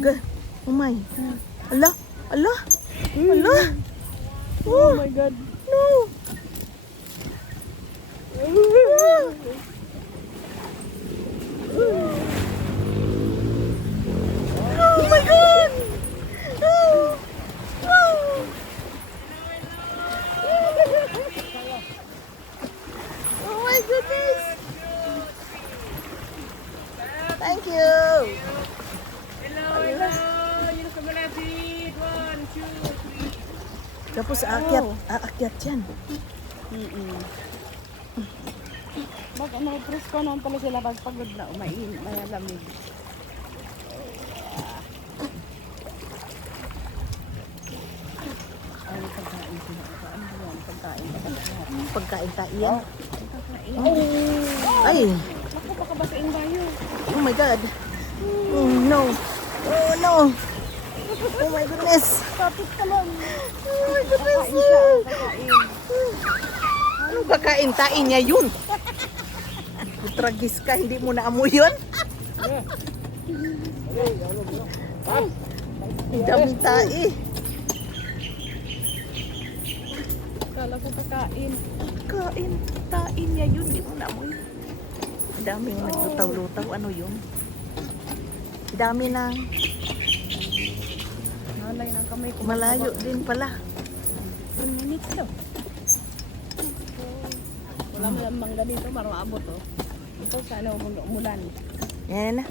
God. Oh my. Ala. Ala. Ala. Oh my God. No. Oh my God. Oh. Oh. Oh my goodness. Thank you. Hello, hello. Yun sa malapit. 1, 2, 3. Tapos aakyat yan. Bak ano, presko naman pala sila pag pagod na malamig. Ano pagkain sila? Ano yan? Pagkain ba? Pagkain yan. Pagkain. Ay. Naku, baka basain tayo. Oh my God. Oh no. Oh no. Oh my goodness. Tapos ka lang. Oh my goodness. Kakain siya. Kakain. Ano kakain-tain niya yun? Tragis ka, hindi mo naamoy yun? Ang daming tae. Kala ko kakain. Kain niya yun, hindi mo naamoy. Ang daming naglutaw-lutaw, ano yun? Dami na, Nalay ng kamay ko. malayo din pala. 1 minute daw. Wala mo lang mangga dito para maabot oh. Ito sana umulan. Yan na,